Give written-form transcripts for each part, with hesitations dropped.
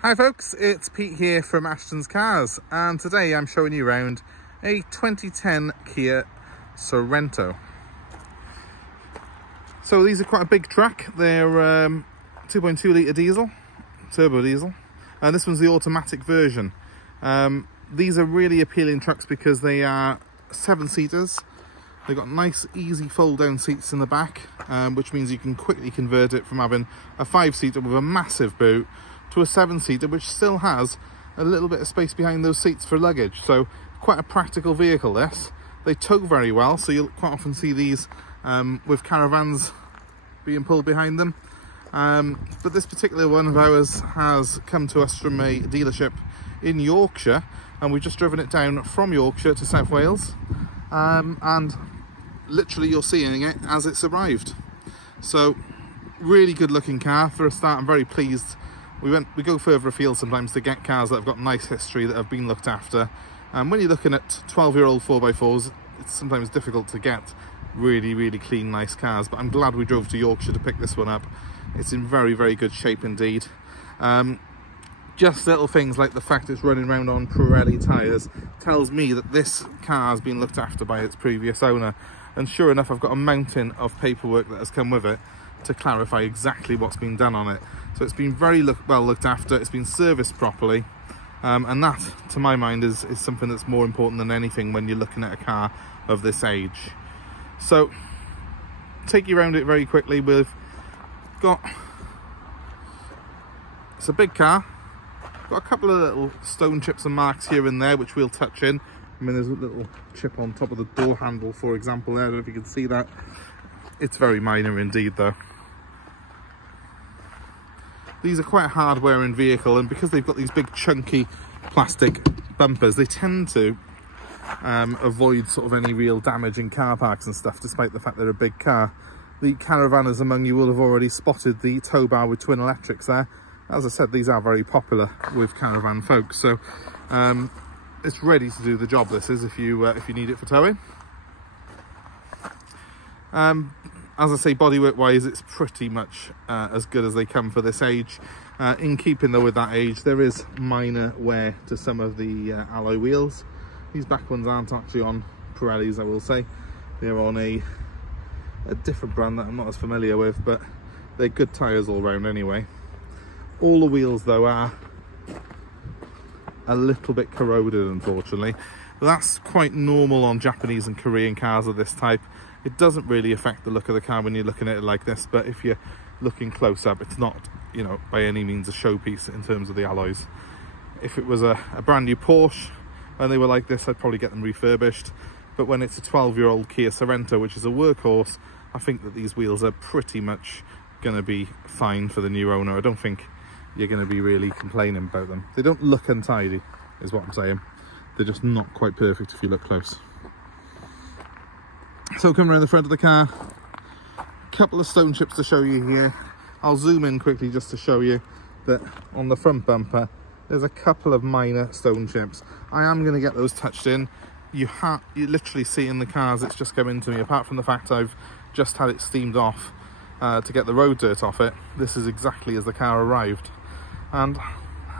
Hi folks, it's Pete here from Ashton's Cars, and today I'm showing you around a 2010 Kia Sorento. So these are quite a big truck. They're 2.2 litre diesel, turbo diesel, and this one's the automatic version. These are really appealing trucks because they are 7-seaters. They've got nice easy fold down seats in the back, which means you can quickly convert it from having a 5-seater with a massive boot to a 7-seater, which still has a little bit of space behind those seats for luggage. So quite a practical vehicle this. They tow very well, so you'll quite often see these with caravans being pulled behind them. But this particular one of ours has come to us from a dealership in Yorkshire, and we've just driven it down from Yorkshire to South Wales, and literally you're seeing it as it's arrived. So really good looking car. For a start, I'm very pleased. We go further afield sometimes to get cars that have got nice history, that have been looked after. And when you're looking at 12-year-old 4x4s, it's sometimes difficult to get really clean, nice cars. But I'm glad we drove to Yorkshire to pick this one up. It's in very good shape indeed. Just little things like the fact it's running around on Pirelli tyres tells me that this car has been looked after by its previous owner. And sure enough, I've got a mountain of paperwork that has come with it to clarify exactly what's been done on it. So it's been very well looked after, it's been serviced properly, and that, to my mind, is something that's more important than anything when you're looking at a car of this age. So, take you around it very quickly. We've got, it's a big car, got a couple of little stone chips and marks here and there which we'll touch in. I mean, there's a little chip on top of the door handle, for example, there. I don't know if you can see that. It's very minor indeed though. These are quite a hard wearing vehicle, and because they've got these big chunky plastic bumpers, they tend to avoid sort of any real damage in car parks and stuff, despite the fact they're a big car. The caravanners among you will have already spotted the tow bar with twin electrics there. As I said, these are very popular with caravan folks, so it's ready to do the job, this is, if you need it for towing. As I say, bodywork wise, it's pretty much as good as they come for this age. In keeping though with that age, there is minor wear to some of the alloy wheels. These back ones aren't actually on Pirellis, I will say. They're on a different brand that I'm not as familiar with, but they're good tyres all round anyway. All the wheels though are a little bit corroded, unfortunately. That's quite normal on Japanese and Korean cars of this type. It doesn't really affect the look of the car when you're looking at it like this, but if you're looking close up, it's not, you know, by any means a showpiece in terms of the alloys. If it was a brand new Porsche and they were like this, I'd probably get them refurbished. But when it's a 12-year-old Kia Sorento, which is a workhorse, I think that these wheels are pretty much going to be fine for the new owner. I don't think you're going to be really complaining about them. They don't look untidy, is what I'm saying. They're just not quite perfect if you look close. So coming around the front of the car, a couple of stone chips to show you here. I'll zoom in quickly just to show you that on the front bumper there's a couple of minor stone chips. I am going to get those touched in. You literally see in the cars it's just come into me, apart from the fact I've just had it steamed off to get the road dirt off it. This is exactly as the car arrived, and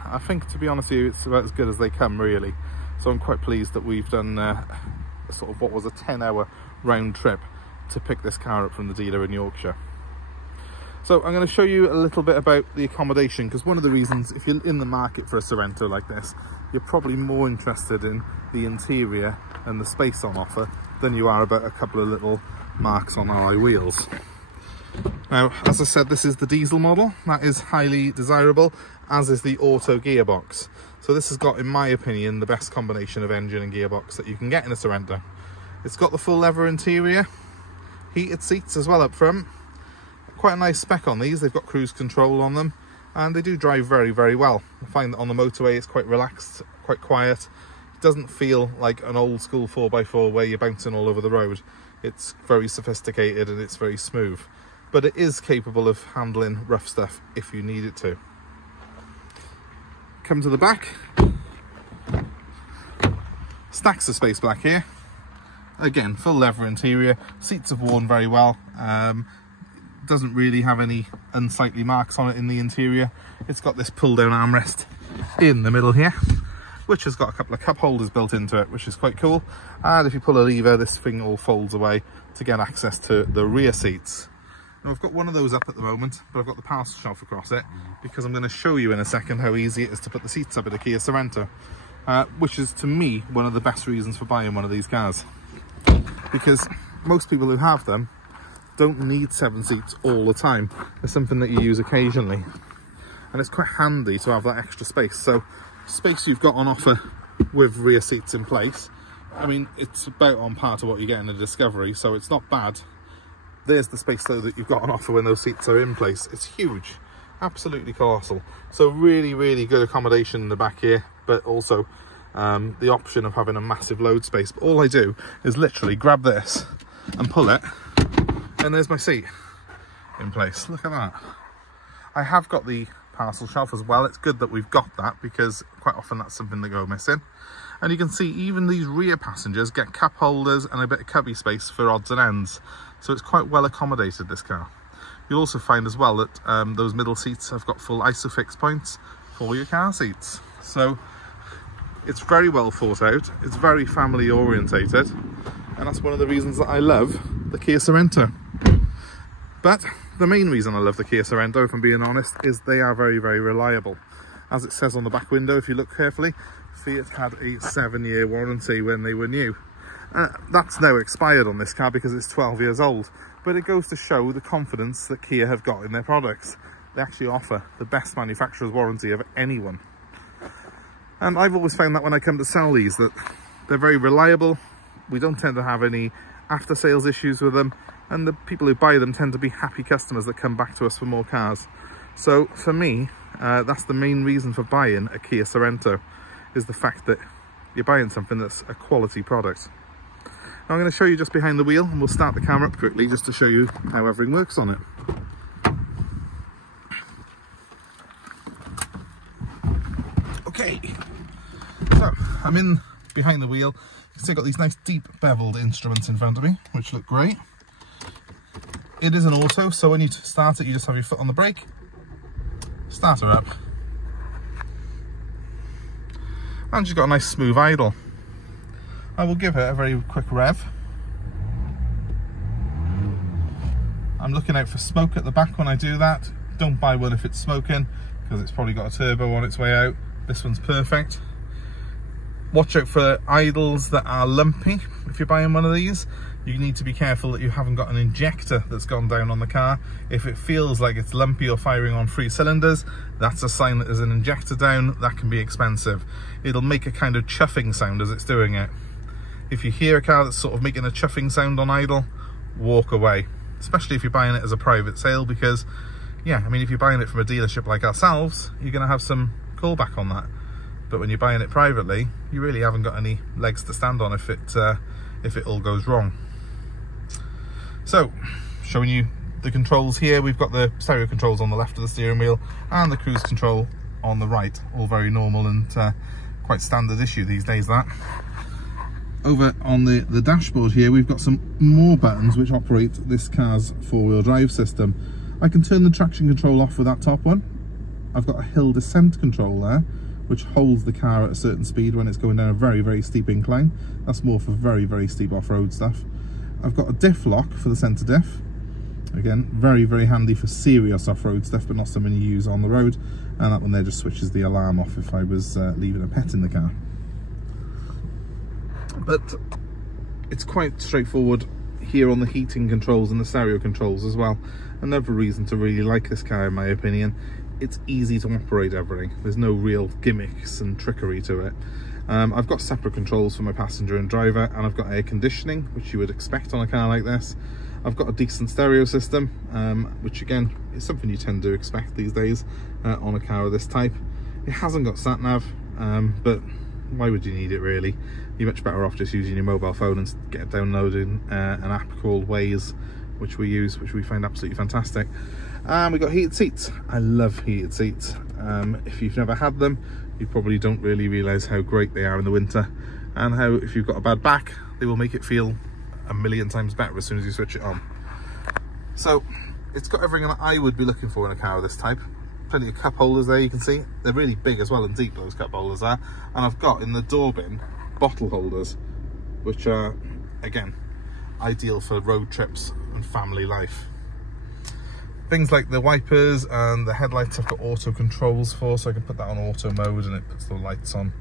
I think, to be honest with you, it's about as good as they come really. So I'm quite pleased that we've done sort of what was a 10-hour round trip to pick this car up from the dealer in Yorkshire. So I'm going to show you a little bit about the accommodation, because one of the reasons, if you're in the market for a Sorento like this, you're probably more interested in the interior and the space on offer than you are about a couple of little marks on alloy wheels. Now, as I said, this is the diesel model. That is highly desirable, as is the auto gearbox. So this has got, in my opinion, the best combination of engine and gearbox that you can get in a Sorento. It's got the full leather interior, heated seats as well up front. Quite a nice spec on these. They've got cruise control on them, and they do drive very well. I find that on the motorway it's quite relaxed, quite quiet. It doesn't feel like an old school 4x4 where you're bouncing all over the road. It's very sophisticated and it's very smooth, but it is capable of handling rough stuff if you need it to. Come to the back. Stacks of space back here. Again, full leather interior. Seats have worn very well. doesn't really have any unsightly marks on it in the interior. It's got this pull down armrest in the middle here, which has got a couple of cup holders built into it, which is quite cool. And if you pull a lever, this thing all folds away to get access to the rear seats. Now I've got one of those up at the moment, but I've got the parcel shelf across it because I'm going to show you in a second how easy it is to put the seats up in a Kia Sorento, which is to me one of the best reasons for buying one of these cars, because most people who have them don't need 7 seats all the time. It's something that you use occasionally, and it's quite handy to have that extra space. So space you've got on offer with rear seats in place, I mean, it's about on par to what you get in a Discovery, so it's not bad. There's the space though that you've got on offer when those seats are in place. It's huge, absolutely colossal. So really, really good accommodation in the back here, but also the option of having a massive load space. But all I do is literally grab this and pull it, and there's my seat in place. Look at that. I have got the parcel shelf as well. It's good that we've got that because quite often that's something that go missing. And you can see even these rear passengers get cup holders and a bit of cubby space for odds and ends. So it's quite well accommodated, this car. You'll also find as well that those middle seats have got full ISOFIX points for your car seats. So it's very well thought out. It's very family orientated. And that's one of the reasons that I love the Kia Sorento. But the main reason I love the Kia Sorento, if I'm being honest, is they are very, very reliable. As it says on the back window, if you look carefully, Fiat had a 7-year warranty when they were new. That's now expired on this car because it's 12 years old. But it goes to show the confidence that Kia have got in their products. They actually offer the best manufacturer's warranty of anyone. And I've always found that when I come to sell these, that they're very reliable. We don't tend to have any after sales issues with them, and the people who buy them tend to be happy customers that come back to us for more cars. So for me, that's the main reason for buying a Kia Sorento, is the fact that you're buying something that's a quality product. Now I'm going to show you just behind the wheel, and we'll start the camera up quickly just to show you how everything works on it. Okay, so I'm in behind the wheel. You can see I've got these nice deep beveled instruments in front of me, which look great. It is an auto, so when you start it, you just have your foot on the brake, start her up, and she's got a nice smooth idle. I will give her a very quick rev. I'm looking out for smoke at the back when I do that. Don't buy one if it's smoking, because it's probably got a turbo on its way out. This one's perfect. Watch out for idles that are lumpy. If you're buying one of these, you need to be careful that you haven't got an injector that's gone down on the car. If it feels like it's lumpy or firing on 3 cylinders, that's a sign that there's an injector down. That can be expensive. It'll make a kind of chuffing sound as it's doing it. If you hear a car that's sort of making a chuffing sound on idle, walk away. Especially if you're buying it as a private sale, because, yeah, I mean, if you're buying it from a dealership like ourselves, you're going to have some callback on that. But when you're buying it privately, you really haven't got any legs to stand on if it all goes wrong. So, showing you the controls here, we've got the stereo controls on the left of the steering wheel and the cruise control on the right. All very normal and quite standard issue these days, that. Over on the dashboard here, we've got some more buttons which operate this car's 4-wheel drive system. I can turn the traction control off with that top one. I've got a hill descent control there, which holds the car at a certain speed when it's going down a very, very steep incline. That's more for very, very steep off-road stuff. I've got a diff lock for the centre diff. Again, very, very handy for serious off-road stuff, but not something you use on the road. And that one there just switches the alarm off if I was leaving a pet in the car. But it's quite straightforward here on the heating controls and the stereo controls as well. Another reason to really like this car, in my opinion. It's easy to operate everything. There's no real gimmicks and trickery to it. I've got separate controls for my passenger and driver, and I've got air conditioning, which you would expect on a car like this. I've got a decent stereo system, which again is something you tend to expect these days on a car of this type. It hasn't got sat nav, but why would you need it really? You're much better off just using your mobile phone and downloading an app called Waze, which we use, which we find absolutely fantastic. And we've got heated seats. I love heated seats. If you've never had them, you probably don't really realise how great they are in the winter, and how if you've got a bad back, they will make it feel a million times better as soon as you switch it on. So It's got everything that I would be looking for in a car of this type. Plenty of cup holders there, you can see. They're really big as well and deep, those cup holders are. And I've got in the door bin bottle holders, which are, again, ideal for road trips and family life. Things like the wipers and the headlights I've got auto controls for, so I can put that on auto mode and it puts the lights on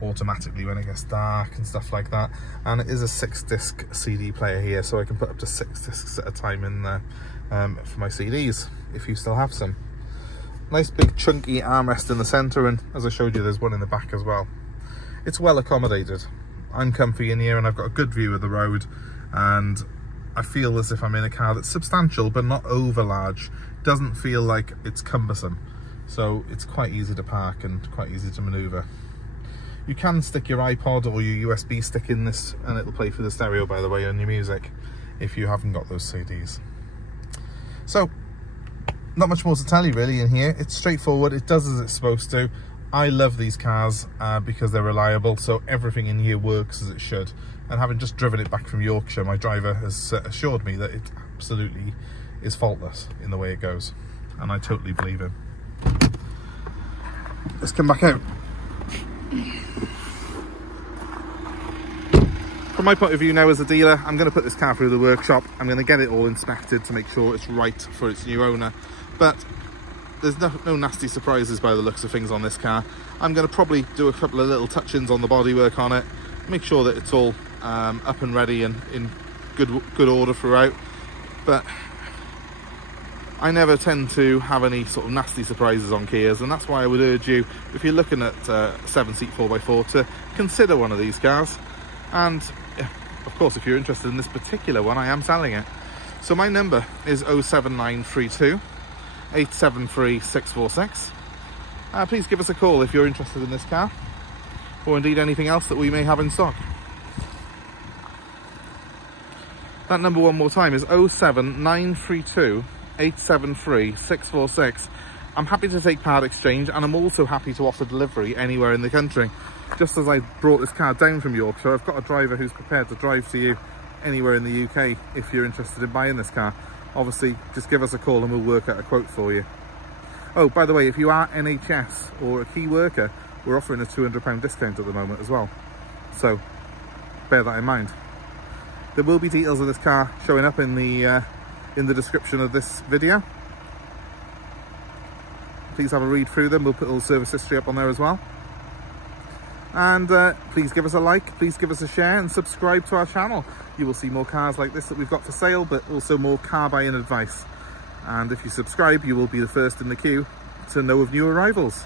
automatically when it gets dark and stuff like that. And it is a 6-disc CD player here, so I can put up to 6 discs at a time in there for my CDs, if you still have some. Nice big chunky armrest in the centre, and as I showed you, there's one in the back as well. It's well accommodated. I'm comfy in here and I've got a good view of the road, and I feel as if I'm in a car that's substantial but not over large. Doesn't feel like it's cumbersome, so it's quite easy to park and quite easy to manoeuvre. You can stick your iPod or your USB stick in this and it'll play through the stereo, by the way, on your music if you haven't got those CDs. So not much more to tell you really in here. It's straightforward, it does as it's supposed to. I love these cars because they're reliable, so everything in here works as it should. And having just driven it back from Yorkshire, my driver has assured me that it absolutely is faultless in the way it goes. And I totally believe him. Let's come back out. From my point of view now as a dealer, I'm going to put this car through the workshop. I'm going to get it all inspected to make sure it's right for its new owner. But there's no nasty surprises by the looks of things on this car. I'm going to probably do a couple of little touch-ins on the bodywork on it, make sure that it's all up and ready and in good order throughout. But I never tend to have any sort of nasty surprises on Kias, and that's why I would urge you, if you're looking at a 7-seat 4x4, to consider one of these cars. And of course, if you're interested in this particular one, I am selling it. So my number is 07932 873 646. Please give us a call if you're interested in this car, or indeed anything else that we may have in stock. That number one more time is 07932 873 646. I'm happy to take part exchange, and I'm also happy to offer delivery anywhere in the country. Just as I brought this car down from Yorkshire, I've got a driver who's prepared to drive to you anywhere in the UK if you're interested in buying this car. Obviously, just give us a call and we'll work out a quote for you. Oh, by the way, if you are NHS or a key worker, we're offering a £200 discount at the moment as well. So bear that in mind. There will be details of this car showing up in the description of this video. Please have a read through them. We'll put all the service history up on there as well. And please give us a like, please give us a share, and subscribe to our channel. You will see more cars like this that we've got for sale, but also more car buying advice. And if you subscribe, you will be the first in the queue to know of new arrivals.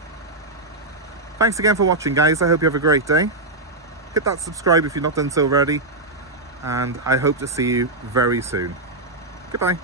Thanks again for watching, guys. I hope you have a great day. Hit that subscribe if you've not done so already, and I hope to see you very soon. Goodbye.